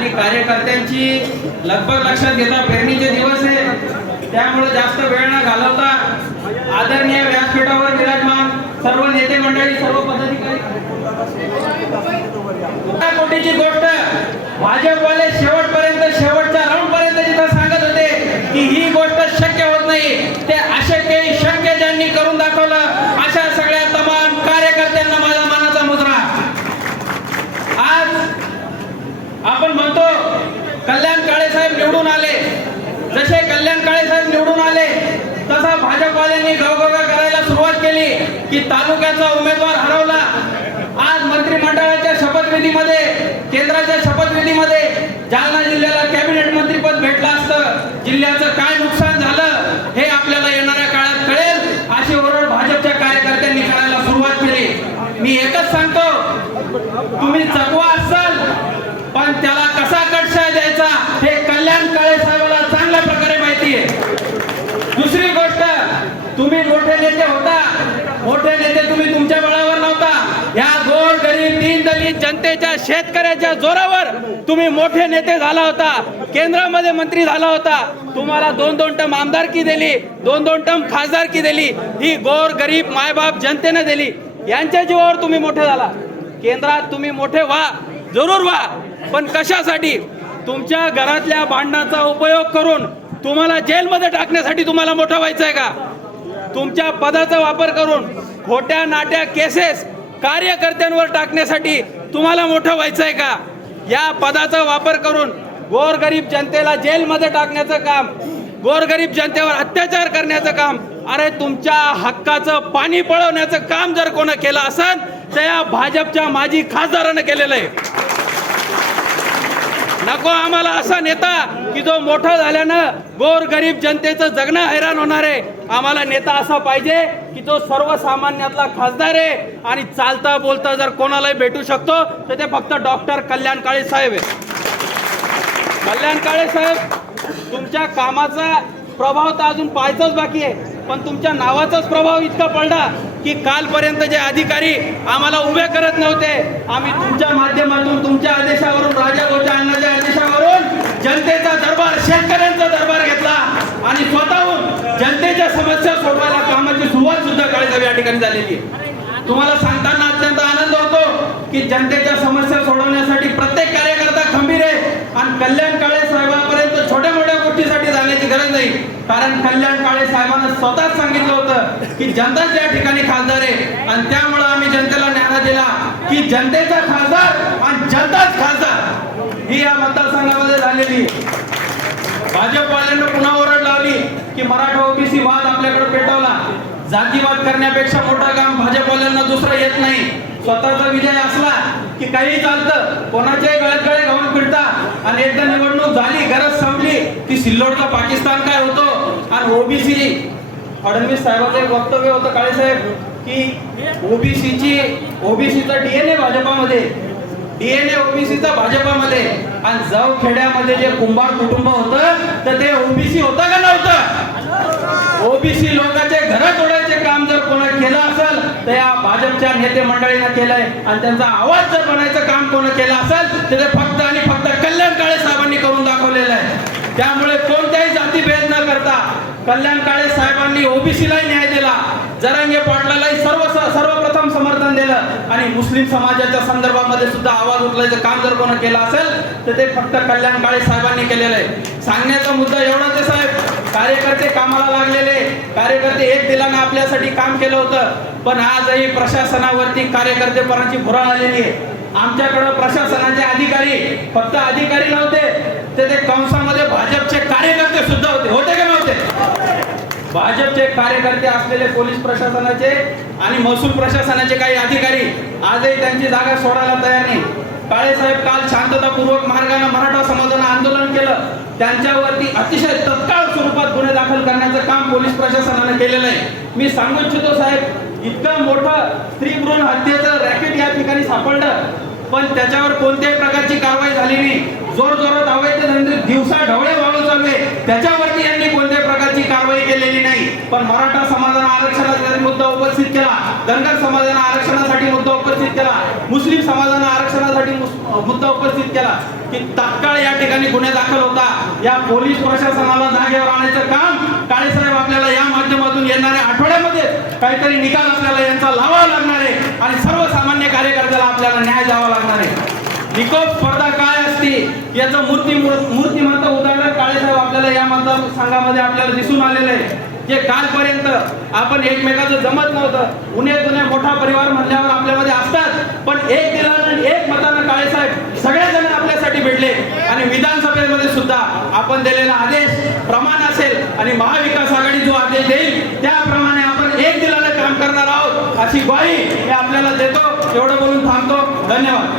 आणि कार्यकर्त्यांची लगभग लक्षात घेता पेरणीचे दिवस आहे त्यामुळे जास्त वेळ न घालवता आदरणीय व्यासपीठावर विराजमान सर्व नेते मंडळी सर्व पदाधिकारी. कोटीची गोष्ट भाजपवाले शेवटपर्यंत शेवटच्या राऊंड पर्यंत जिथं सांगत होते की ही गोष्ट शक्य होत नाही ते अशक्य शक्य ज्यांनी करून दाखवलं अशा सगळ्या तमाम कार्यकर्त्यांना माझा मानाचा मुद्रा. आज आपण कल्याण काळे साहेब निवडून आले. जसे कल्याण काळे साहेब निवडून आले तसा भाजपवाल्यांनी गावगोगा करायला सुरुवात केली की तालुक्याचा उमेदवार हरवला. आज मंत्रिमंडळाच्या शपथविधीमध्ये केंद्राच्या शपथविधीमध्ये जालना जिल्ह्याला कॅबिनेट मंत्रीपद भेटलं असतं जिल्ह्याचं काय नुकसान झालं हे आपल्याला येणाऱ्या काळात कळेल अशी ओरड भाजपच्या कार्यकर्त्यांनी करायला सुरुवात केली मी एकच सांगतो तुम्ही चकवा असाल पण त्याला कसा कटशाय द्यायचा हे कल्याण काळे साहेबाला चांगल्या प्रकारे माहिती आहे दुसरी गोष्ट तुम्ही मोठे नेते होता मोठे नेते तुम्ही तुमच्या बळावर नव्हता या गोर गरीब जनतेच्या शेतकऱ्याच्या जोरावर तुम्ही मोठे नेते झाला होता केंद्रामध्ये मंत्री झाला होता. तुम्हाला दोन दोन टम आमदारकी दिली दोन दोन टम खासदारकी दिली ही गोर गरीब मायबाप जनतेने दिली. यांच्या जीवावर तुम्ही मोठे झाला. केंद्रात तुम्ही मोठे व्हा जरूर व्हा पण कशासाठी? तुमच्या घरातल्या भांडणाचा उपयोग करून तुम्हाला जेलमध्ये टाकण्यासाठी तुम्हाला मोठं व्हायचं आहे का? तुमच्या पदाचा वापर करून खोट्या नाट्या केसेस कार्यकर्त्यांवर टाकण्यासाठी तुम्हाला मोठं व्हायचं आहे का? या पदाचा वापर करून गोरगरीब जनतेला जेलमध्ये टाकण्याचं काम गोरगरीब जनतेवर अत्याचार करण्याचं काम अरे तुमच्या हक्काचं पाणी पळवण्याचं काम जर कोण केलं असेल तर या भाजपच्या माजी खासदारानं केलेलं आहे. नको आम्हाला असा नेता की जो मोठा झाल्यानं गोर गरीब जनतेचं जगणं हैराण होणार आहे. आम्हाला नेता असा पाहिजे की तो सर्वसामान्यातला खासदार आहे आणि चालता बोलता जर कोणालाही भेटू शकतो तर ते फक्त डॉक्टर कल्याण काळे साहेब आहे कल्याण काळे साहेब तुमच्या कामाचा प्रभाव तर अजून पाहायचाच बाकी आहे पण तुमच्या नावाचाच प्रभाव इतका पडला की कालपर्यंत जे अधिकारी आम्हाला उभे करत नव्हते आम्ही तुमच्या माध्यमातून तुमच्या जनतेचा दरबार शेतकऱ्यांचा दरबार घेतला आणि स्वतःहून जनतेच्या समस्या सोडवायला कामाची सुरुवात सुद्धा काळेसाहेब या ठिकाणी झालेली आहे. तुम्हाला सांगताना अत्यंत आनंद होतो की जनतेच्या समस्या सोडवण्यासाठी प्रत्येक कार्यकर्ता खंबीर आहे आणि कल्याण काळे साहेबांपर्यंत छोट्या मोठ्या गोष्टीसाठी जाण्याची गरज नाही. कारण कल्याण काळे साहेबांना स्वतःच सांगितलं होतं की जनताच या ठिकाणी खासदार आहे आणि त्यामुळे आम्ही जनतेला न्याय दिला की जनतेचा खासदार आणि जनताच खासदार. ही या मतदारसंघामध्ये झालेली भाजपवाल्यांना पुन्हा ओरड लावली की मराठा ओबीसी वाद आपल्याकडे पेटवला. जातीवाद करण्यापेक्षा मोठं काम भाजपवाल्यांना दुसरं येत नाही. स्वतःचा विजय असला की काही चालतं. कोणाच्याही गळ्यात गळे घालून फिरता. आणि एकदा निवडणूक झाली गरज संपली की सिल्लोडचा पाकिस्तान काय होतो? आणि ओबीसी फडणवीस साहेबांचं एक वक्तव्य होतं काळे साहेब की ओबीसीची ओबीसीचा डीएनए भाजपामध्ये. डीएनए ओबीसीचा भाजपामध्ये. आणि जाऊ खेड्यामध्ये जे कुंभार कुटुंब होतं तर ते ओबीसी होत का नव्हतं? ओबीसी लोकांचे घर तोडायचे काम जर कोणा केलं असेल तर या भाजपच्या नेते मंडळीनं केलंय. आणि त्यांचा आवाज जर बनायचं काम कोण केलं असेल तर ते फक्त आणि फक्त कल्याण काळे साहेबांनी करून दाखवलेलं आहे. त्यामुळे कोणत्याही जातीभेद न करता कल्याण काळे साहेबांनी ओबीसीलाही न्याय दिला. जरांगे पाटलाला आणि मुस्लिम समाजाच्या संदर्भामध्ये सुद्धा आवाज उठवायचं काम जर कोण केलं असेल तर ते फक्त कल्याण काळे साहेबांनी केलेलं आहे. सांगण्याचा मुद्दा एवढाच आहे साहेब. कार्यकर्ते कामाला लागलेले कार्यकर्ते एक दिलानं आपल्यासाठी काम केलं होतं. पण आजही प्रशासनावरती कार्यकर्तेपणाची भुरळ आलेली आहे. आमच्याकडं प्रशासनाचे अधिकारी फक्त अधिकारी नव्हते भाजपचे कार्यकर्ते असलेले पोलीस प्रशासनाचे आणि महसूल प्रशासनाचे काही अधिकारी आजही त्यांची जागा सोडायला तयार नाही. काळे साहेब काल शांततापूर्वक मार्गाने मराठा समाजानं आंदोलन केलं. त्यांच्यावरती अतिशय तत्काळ स्वरूपात गुन्हे दाखल करण्याचं काम पोलीस प्रशासनानं केलेलं आहे. मी सांगू इच्छितो साहेब इतकं मोठं स्त्री भ्रूण हत्येचं रॅकेट या ठिकाणी सापडलं. पण त्याच्यावर कोणत्याही प्रकारची कारवाई झाली नाही. जोर जोरात अवैध दिवसा ढवळे वाळू चालले त्याच्यावरती यांनी केलेली नाही. पण मराठा समाजानं आरक्षणाचा मुद्दा उपस्थित केला. धनगर समाजानं आरक्षणासाठी मुद्दा उपस्थित केला. मुस्लिम समाजानं आरक्षणासाठी मुद्दा उपस्थित केला. की तत्काळ या ठिकाणी गुन्हे दाखल होता. या पोलीस प्रशासनाला जागेवर आणायचं काम काळेसाहेब आपल्याला या माध्यमातून येणाऱ्या आठवड्यामध्ये काहीतरी निकाल आपल्याला यांचा लावावा लागणार आहे आणि सर्वसामान्य कार्यकर्त्याला आपल्याला न्याय द्यावा लागणार आहे. निकोप स्पर्धा काय असते? याचं मूर्ती मूर्तिमंत उदाहरण काळेसाहेब आपल्याला या मतदारसंघामध्ये आपल्याला दिसून आलेलं आहे जे कालपर्यंत आपण एकमेकाचं जमत नव्हतं. उन्हे जुने मोठा परिवार म्हणल्यावर आपल्यामध्ये असतात पण एक दिलानं एक मतानं काळेसाहेब सगळेजण आपल्यासाठी भेटले. आणि विधानसभेमध्ये सुद्धा आपण दिलेला आदेश प्रमाण असेल आणि महाविकास आघाडी जो आदेश देईल त्याप्रमाणे आपण एक दिलानं काम करणार आहोत. अशी ग्वाही हे आपल्याला देतो. एवढं बोलून थांबतो. धन्यवाद.